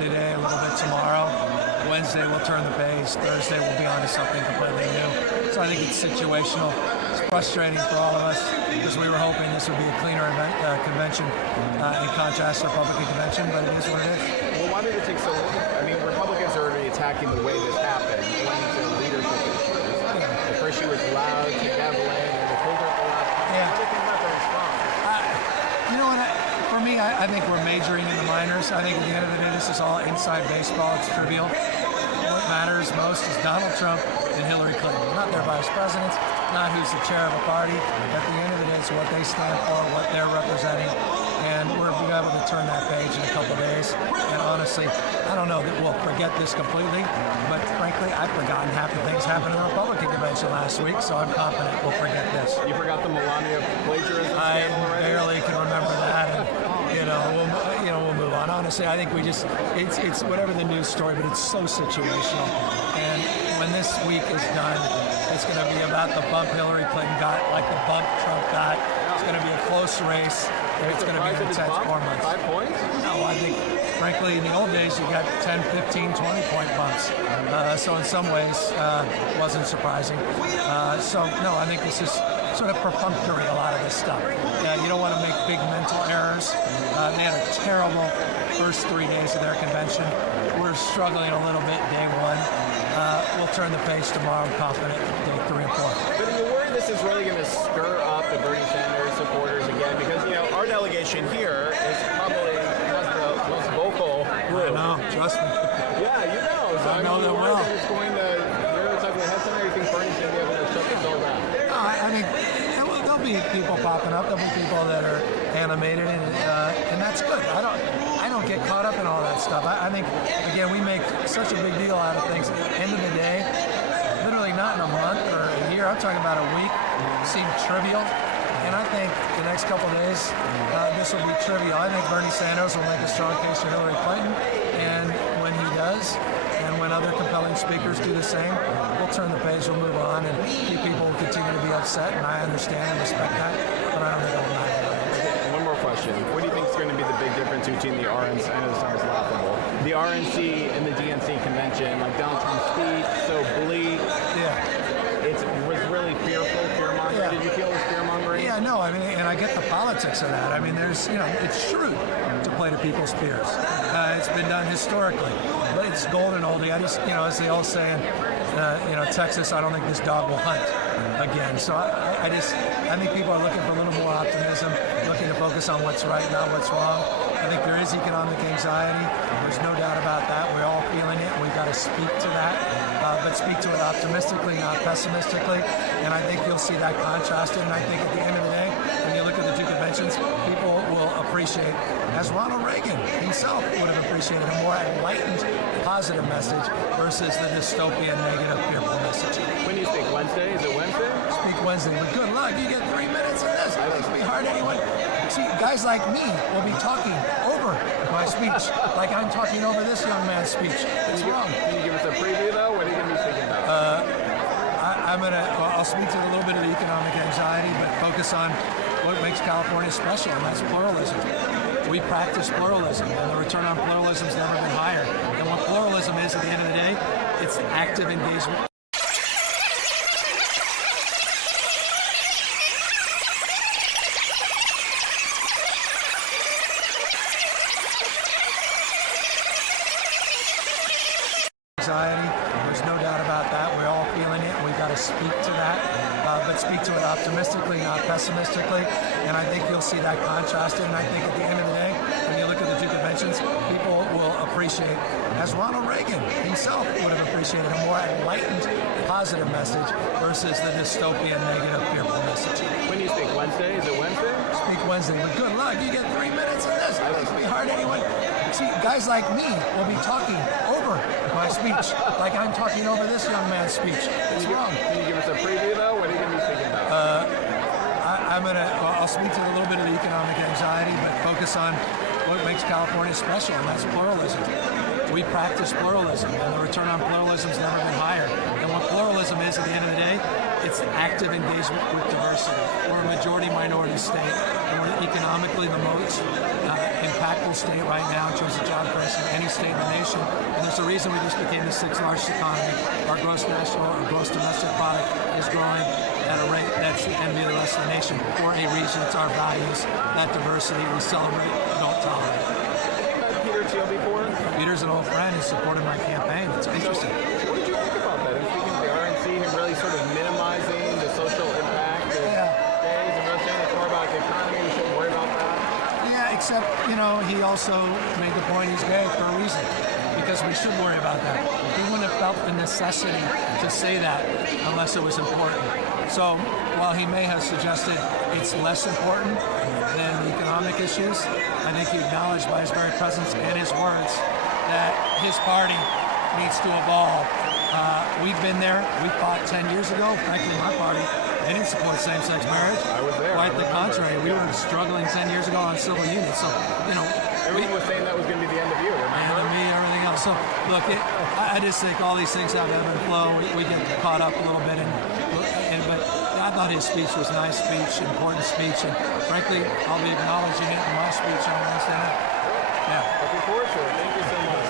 story today, a little bit tomorrow. Wednesday we'll turn the page. Thursday we'll be on to something completely new. So I think it's situational. It's frustrating for all of us because we were hoping this would be a cleaner convention in contrast to the Republican convention, but it is what it is. Well, why did it take so long? I mean, Republicans are already attacking the way this happened, pointing to leadership issues. The first she was loud to Gavin, and they pulled her at the last time. Yeah. How do you think about the response? You know what? For me, I think we're majoring in the minors. I think at the end of the day, this is all inside baseball. It's trivial. What matters most is Donald Trump and Hillary Clinton, not their vice presidents, not who's the chair of a party. At the end of the day, it's what they stand for, what they're representing, and we'll be able to turn that page in a couple of days. And honestly, I don't know that we'll forget this completely, but frankly, I've forgotten half the things happened in the Republican convention last week, so I'm confident we'll forget this. You forgot the Melania plagiarism I scandal already? barely can remember that. And, we'll move on. Honestly, I think it's whatever the news story, but it's so situational. And when this week is done, it's going to be about the bump Hillary Clinton got, like the bump Trump got. It's going to be a close race. It's going to be an intense 4 months. 5 points? No, I think, frankly, in the old days, you got 10, 15, 20-point bumps. So in some ways, it wasn't surprising. No, I think this is sort of perfunctory, a lot of this stuff. You don't want to make big mental errors. They had a terrible first 3 days of their convention. We're struggling a little bit day one. We'll turn the page tomorrow. I'm confident day 3 and 4. But are you worried this is really going to stir up the Bernie Sanders supporters again? Because, our delegation here is probably the most vocal group. I know, trust me. Yeah, you know. So I know that well. It's going to really talk about head center. You think Bernie's going to be able to shut this all down? No, I mean, there'll be people popping up. There'll be people that are animated, and that's good. I don't get caught up in all that stuff. I think, again, we make such a big deal out of things. At the end of the day, literally not in a month or a year, I'm talking about a week, seem trivial. And I think the next couple of days, this will be trivial. I think Bernie Sanders will make a strong case for Hillary Clinton. And when he does, and when other compelling speakers do the same, we'll turn the page, we'll move on, and people will continue to be upset. And I understand and respect that, but I don't think it'll matter. One more question. What do you think is going to be the big difference between the RNC, I know this sounds laughable, the RNC and the DNC convention? Like Donald Trump's speech, so bleak. Yeah. It was really fearful, fear-mongering. Yeah. Did you feel it was fear-mongering? Yeah, no, I mean, and I get the politics of that. I mean, it's shrewd to play to people's fears. It's been done historically. But it's golden oldie. I just, as the old saying, Texas, I don't think this dog will hunt again. So I think people are looking for a little more optimism, looking to focus on what's right, not what's wrong. I think there is economic anxiety. There's no doubt about that. We're all feeling it. We've got to speak to that, but speak to it optimistically, not pessimistically. And I think you'll see that contrasted. And I think at the end of the day, when you look at the two conventions, people will appreciate, as Ronald Reagan himself would have appreciated, a more enlightened, positive message versus the dystopian, negative, fearful message. When do you speak? Wednesday? Is it Wednesday? Speak Wednesday. But good luck. You get 3 minutes of this. It won't be hard anyway. See, guys like me will be talking over my speech, like I'm talking over this young man's speech. It's wrong. Can you give us a preview, though? What are you going to be speaking about? I'll speak to a little bit of the economic anxiety, but focus on what makes California special, and that's pluralism. We practice pluralism, and the return on pluralism has never been higher. And what pluralism is, at the end of the day, it's active engagement. Anxiety, there's no doubt about that. We're all feeling it. We've got to speak to that, but speak to it optimistically, not pessimistically. And I think you'll see that contrasted. And I think at the end of the day, when you look at the two conventions, people will appreciate, as Ronald Reagan himself would have appreciated, a more enlightened, positive message versus the dystopian, negative, fearful message. When do you speak? Wednesday? Is it Wednesday? Speak Wednesday. But good luck. You get 3 minutes of this. It won't be hard anyway. See, guys like me will be talking over my speech, like I'm talking over this young man's speech. It's wrong. Can you give us a preview, though? What are you going to be speaking about? I'll speak to a little bit of the economic anxiety, but focus on what makes California special, and that's pluralism. We practice pluralism, and the return on pluralism has never been higher. And what pluralism is, at the end of the day, it's active engagement with diversity. We're a majority-minority state. and we're economically the most impactful state right now in terms of job creation, any state in the nation. And there's a reason we just became the 6th largest economy. Our gross domestic product is growing at a rate that's the envy of the rest of the nation. For a reason, it's our values, that diversity we celebrate, don't tolerate. Peter Thiel before? Peter's an old friend. He supported my campaign. It's interesting. What did you think about that? And speaking of the RNC, him really sort of minimizing the social impact of gays and really saying it's more about the economy, we shouldn't worry about that. Yeah, except, he also made the point he's gay for a reason, because we should worry about that. He wouldn't have felt the necessity to say that unless it was important. So while he may have suggested it's less important than the economic issues, I think he acknowledged by his very presence and his words that his party needs to evolve. We've been there. We fought 10 years ago. Frankly, my party, they didn't support same-sex marriage. I was there. Quite the contrary. We were struggling 10 years ago on civil unions. So, everyone was saying that was going to be the end of you, remember? And me, everything else. So, look, I just think all these things have ebb and flow. We get caught up a little bit, but I thought his speech was a nice speech, important speech, and frankly, I'll be acknowledging it in my speech on Wednesday night. Yeah. Looking forward to it. Thank you so much.